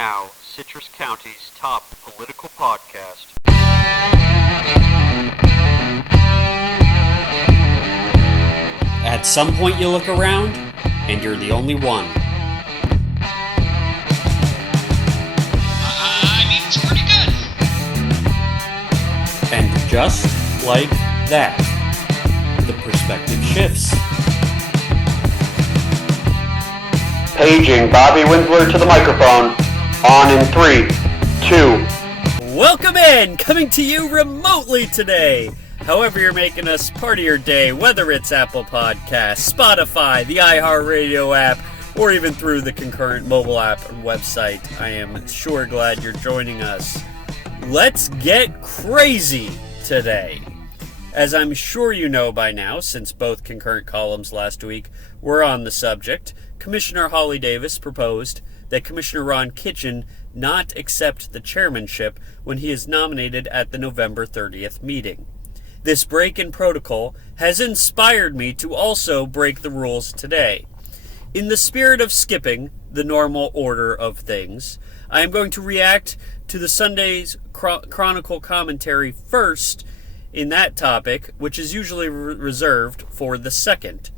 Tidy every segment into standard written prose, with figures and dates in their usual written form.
now Citrus County's top political podcast. At some point you look around, and you're the only one. It's pretty good. And just like that, the perspective shifts. Paging Bobby Winsler to the microphone. On in 3, 2. Welcome in! Coming to you remotely today. However you're making us part of your day, whether it's Apple Podcasts, Spotify, the iHeartRadio app, or even through the Concurrent mobile app and website, I am sure glad you're joining us. Let's get crazy today. As I'm sure you know by now, since both Concurrent columns last week were on the subject, Commissioner Holly Davis proposed that Commissioner Ron Kitchen not accept the chairmanship when he is nominated at the November 30th meeting. This break in protocol has inspired me to also break the rules today. In the spirit of skipping the normal order of things, I am going to react to the Sunday's Chronicle commentary first in that topic, which is usually reserved for the second.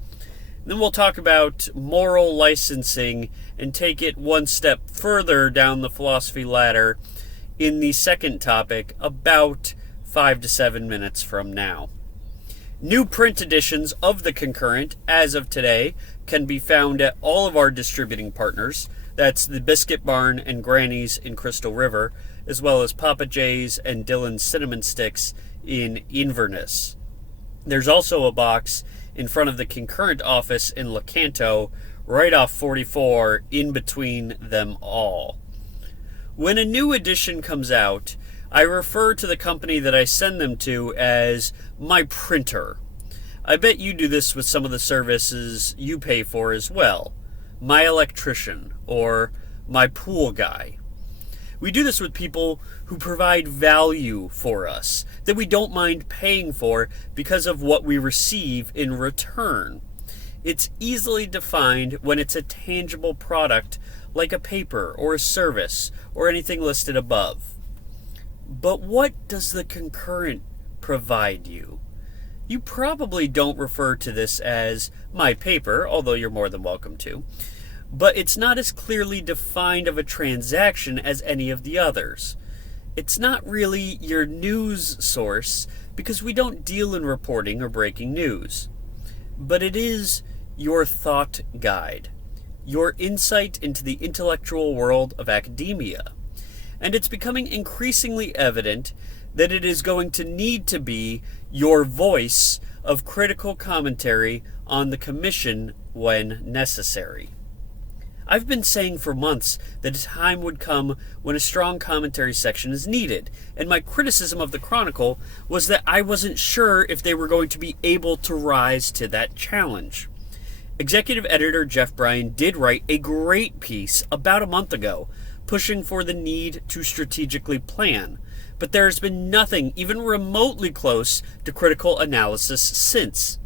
Then we'll talk about moral licensing and take it one step further down the philosophy ladder in the second topic about 5 to 7 minutes from now. New print editions of the Concurrent, as of today, can be found at all of our distributing partners. That's the Biscuit Barn and Granny's in Crystal River, as well as Papa J's and Dylan's Cinnamon Sticks in Inverness. There's also a box in front of the Concurrent office in Lecanto, right off 44, in between them all. When a new edition comes out, I refer to the company that I send them to as my printer. I bet you do this with some of the services you pay for as well. My electrician, or my pool guy. We do this with people who provide value for us that we don't mind paying for because of what we receive in return. It's easily defined when it's a tangible product like a paper or a service or anything listed above. But what does the Concurrent provide you? You probably don't refer to this as my paper, although you're more than welcome to. But it's not as clearly defined of a transaction as any of the others. It's not really your news source because we don't deal in reporting or breaking news. But it is your thought guide, your insight into the intellectual world of academia. And it's becoming increasingly evident that it is going to need to be your voice of critical commentary on the commission when necessary. I've been saying for months that a time would come when a strong commentary section is needed, and my criticism of the Chronicle was that I wasn't sure if they were going to be able to rise to that challenge. Executive editor Jeff Bryan did write a great piece about a month ago, pushing for the need to strategically plan, but there has been nothing even remotely close to critical analysis since.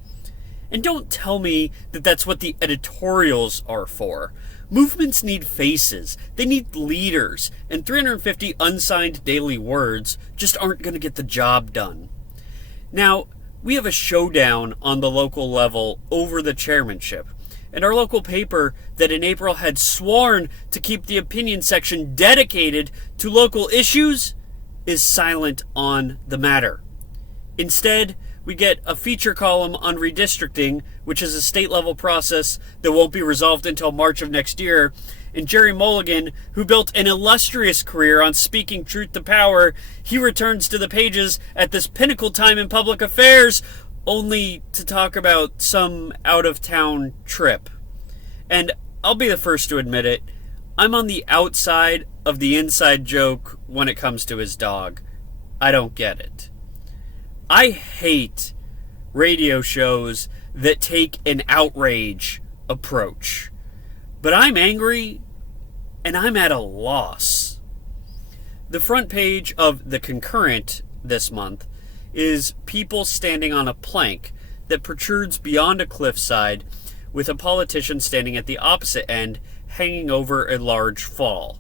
And don't tell me that that's what the editorials are for. Movements need faces, they need leaders, and 350 unsigned daily words just aren't going to get the job done. Now, we have a showdown on the local level over the chairmanship, and our local paper that in April had sworn to keep the opinion section dedicated to local issues is silent on the matter. Instead, we get a feature column on redistricting, which is a state-level process that won't be resolved until March of next year. And Jerry Mulligan, who built an illustrious career on speaking truth to power, he returns to the pages at this pinnacle time in public affairs, only to talk about some out-of-town trip. And I'll be the first to admit it, I'm on the outside of the inside joke when it comes to his dog. I don't get it. I hate radio shows that take an outrage approach. But I'm angry, and I'm at a loss. The front page of the Concurrent this month is people standing on a plank that protrudes beyond a cliffside with a politician standing at the opposite end hanging over a large fall.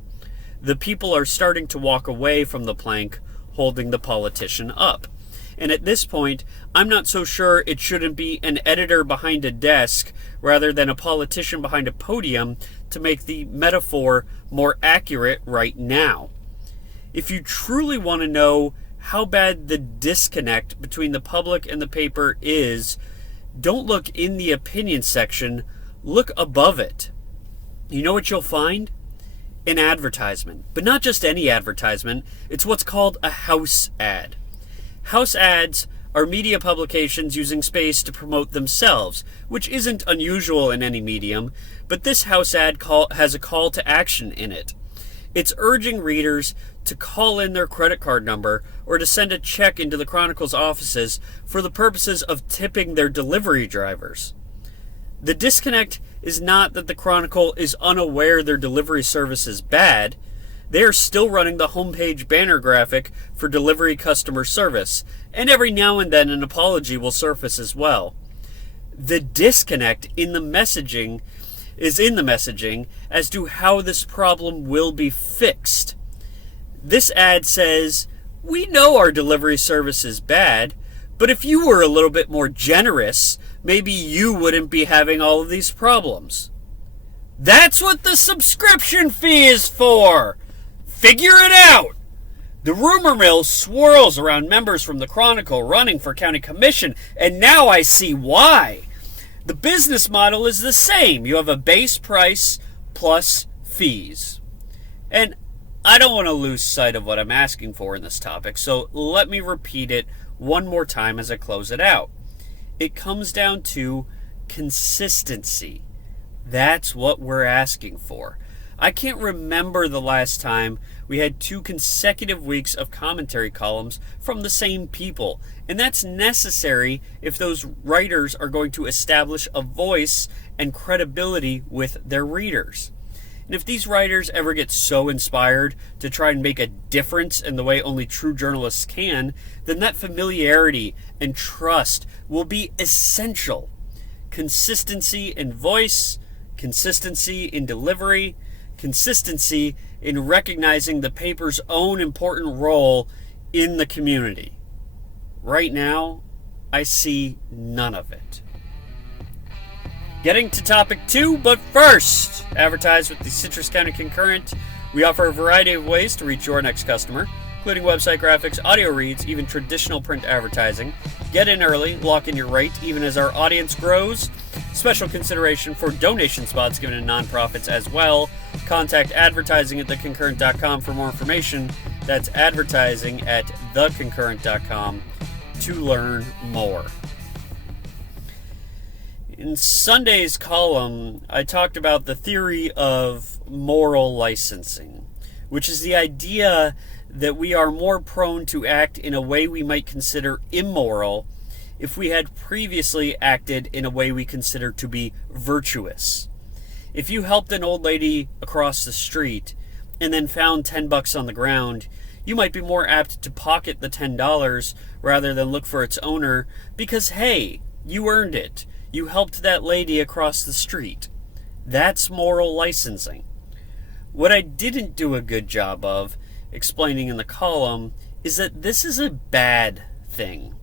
the people are starting to walk away from the plank holding the politician up. And at this point, I'm not so sure it shouldn't be an editor behind a desk rather than a politician behind a podium to make the metaphor more accurate right now. If you truly want to know how bad the disconnect between the public and the paper is, don't look in the opinion section, look above it. You know what you'll find? An advertisement. But not just any advertisement, it's what's called a house ad. House ads are media publications using space to promote themselves, which isn't unusual in any medium, but this house ad has a call to action in it. It's urging readers to call in their credit card number or to send a check into the Chronicle's offices for the purposes of tipping their delivery drivers. The disconnect is not that the Chronicle is unaware their delivery service is bad. They are still running the homepage banner graphic for delivery customer service, and every now and then an apology will surface as well. The disconnect in the messaging as to how this problem will be fixed. This ad says, "We know our delivery service is bad, but if you were a little bit more generous, maybe you wouldn't be having all of these problems." That's what the subscription fee is for! Figure it out! The rumor mill swirls around members from the Chronicle running for county commission, and now I see why. The business model is the same. You have a base price plus fees. And I don't want to lose sight of what I'm asking for in this topic, so let me repeat it one more time as I close it out. It comes down to consistency. That's what we're asking for. I can't remember the last time we had 2 consecutive weeks of commentary columns from the same people, and that's necessary if those writers are going to establish a voice and credibility with their readers. And if these writers ever get so inspired to try and make a difference in the way only true journalists can, then that familiarity and trust will be essential. Consistency in voice, consistency in delivery, consistency in recognizing the paper's own important role in the community. Right now, I see none of it. Getting to topic 2, but first, advertise with the Citrus County Concurrent. We offer a variety of ways to reach your next customer, including website graphics, audio reads, even traditional print advertising. Get in early, lock in your rate, even as our audience grows. Special consideration for donation spots given to nonprofits as well. Contact advertising at theconcurrent.com for more information. That's advertising at theconcurrent.com to learn more. In Sunday's column, I talked about the theory of moral licensing, which is the idea that we are more prone to act in a way we might consider immoral if we had previously acted in a way we consider to be virtuous. If you helped an old lady across the street and then found $10 on the ground, you might be more apt to pocket the $10 rather than look for its owner because, hey, you earned it. You helped that lady across the street. That's moral licensing. What I didn't do a good job of explaining in the column is that this is a bad thing.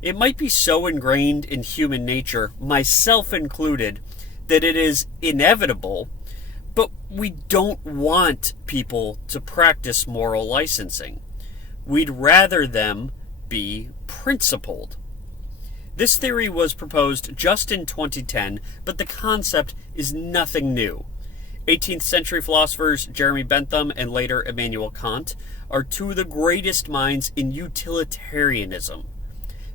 It might be so ingrained in human nature, myself included, that it is inevitable, but we don't want people to practice moral licensing. We'd rather them be principled. This theory was proposed just in 2010, but the concept is nothing new. 18th century philosophers Jeremy Bentham and later Immanuel Kant are 2 of the greatest minds in utilitarianism.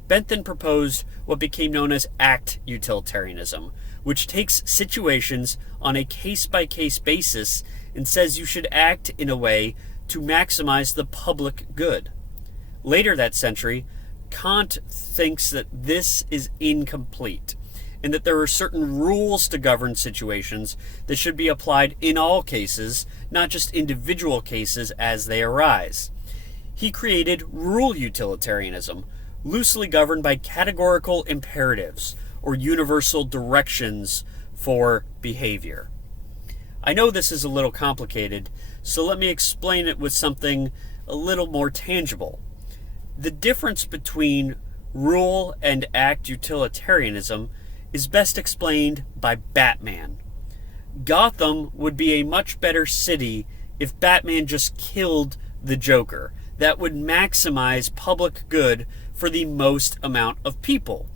Bentham proposed what became known as act utilitarianism, which takes situations on a case-by-case basis and says you should act in a way to maximize the public good. Later that century, Kant thinks that this is incomplete and that there are certain rules to govern situations that should be applied in all cases, not just individual cases as they arise. He created rule utilitarianism, loosely governed by categorical imperatives or universal directions for behavior. I know this is a little complicated, So let me explain it with something a little more tangible. The difference between rule and act utilitarianism is best explained by Batman. Gotham would be a much better city if Batman just killed the Joker. That would maximize public good for the most amount of people.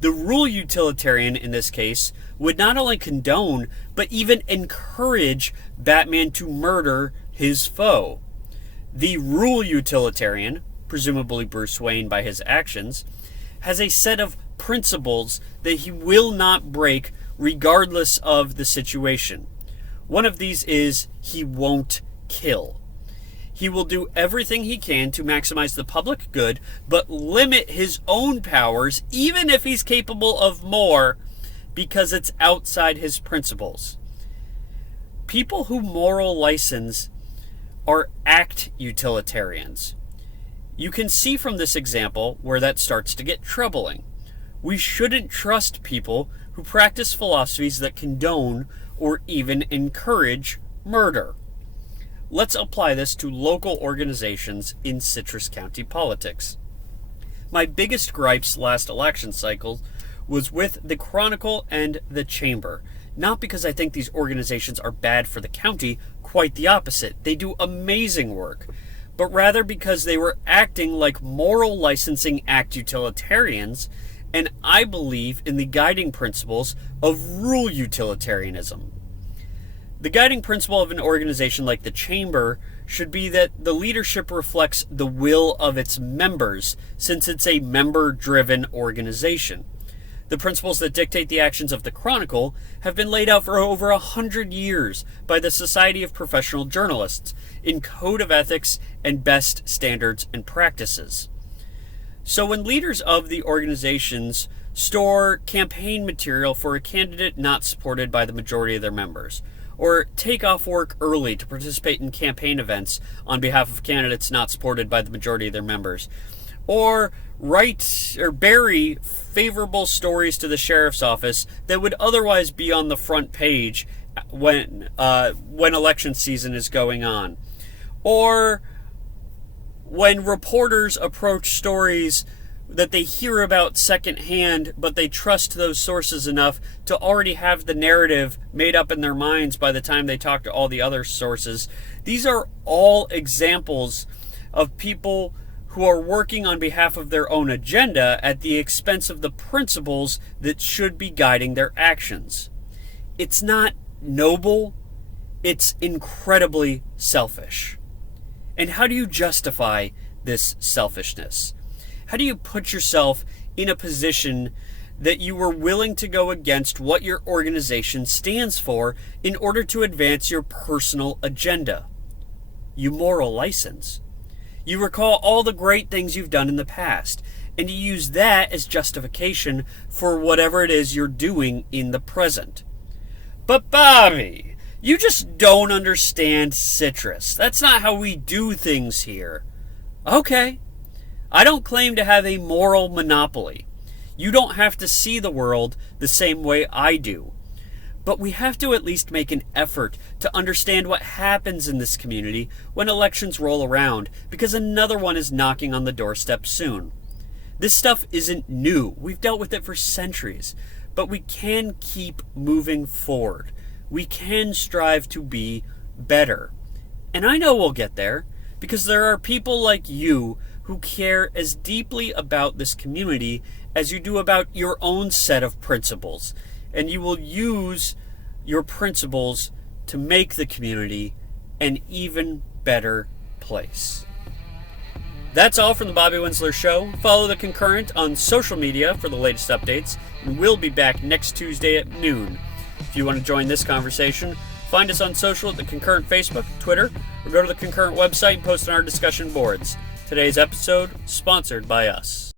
The rule utilitarian in this case would not only condone, but even encourage Batman to murder his foe. The rule utilitarian, presumably Bruce Wayne by his actions, has a set of principles that he will not break regardless of the situation. One of these is he won't kill. He will do everything he can to maximize the public good, but limit his own powers, even if he's capable of more, because it's outside his principles. People who moral license are act utilitarians. You can see from this example where that starts to get troubling. We shouldn't trust people who practice philosophies that condone or even encourage murder. Let's apply this to local organizations in Citrus County politics. My biggest gripes last election cycle was with the Chronicle and the Chamber. Not because I think these organizations are bad for the county, quite the opposite. They do amazing work. But rather because they were acting like moral licensing act utilitarians, and I believe in the guiding principles of rule utilitarianism. The guiding principle of an organization like the Chamber should be that the leadership reflects the will of its members, since it's a member-driven organization. The principles that dictate the actions of the Chronicle have been laid out for over 100 years by the Society of Professional Journalists in Code of Ethics and Best Standards and Practices. So when leaders of the organizations store campaign material for a candidate not supported by the majority of their members, or take off work early to participate in campaign events on behalf of candidates not supported by the majority of their members, or write or bury favorable stories to the sheriff's office that would otherwise be on the front page when election season is going on, or when reporters approach stories that they hear about secondhand, but they trust those sources enough to already have the narrative made up in their minds by the time they talk to all the other sources. These are all examples of people who are working on behalf of their own agenda at the expense of the principles that should be guiding their actions. It's not noble, it's incredibly selfish. And how do you justify this selfishness? How do you put yourself in a position that you were willing to go against what your organization stands for in order to advance your personal agenda? You moral license. You recall all the great things you've done in the past, and you use that as justification for whatever it is you're doing in the present. But Bobby, you just don't understand Citrus. That's not how we do things here. Okay. I don't claim to have a moral monopoly. You don't have to see the world the same way I do. But we have to at least make an effort to understand what happens in this community when elections roll around, because another one is knocking on the doorstep soon. This stuff isn't new. We've dealt with it for centuries. But we can keep moving forward. We can strive to be better. And I know we'll get there, because there are people like you who care as deeply about this community as you do about your own set of principles. And you will use your principles to make the community an even better place. That's all from the Bobby Winsler Show. Follow the Concurrent on social media for the latest updates, and we'll be back next Tuesday at noon. If you want to join this conversation, find us on social at the Concurrent Facebook, Twitter, or go to the Concurrent website and post on our discussion boards. Today's episode, sponsored by us.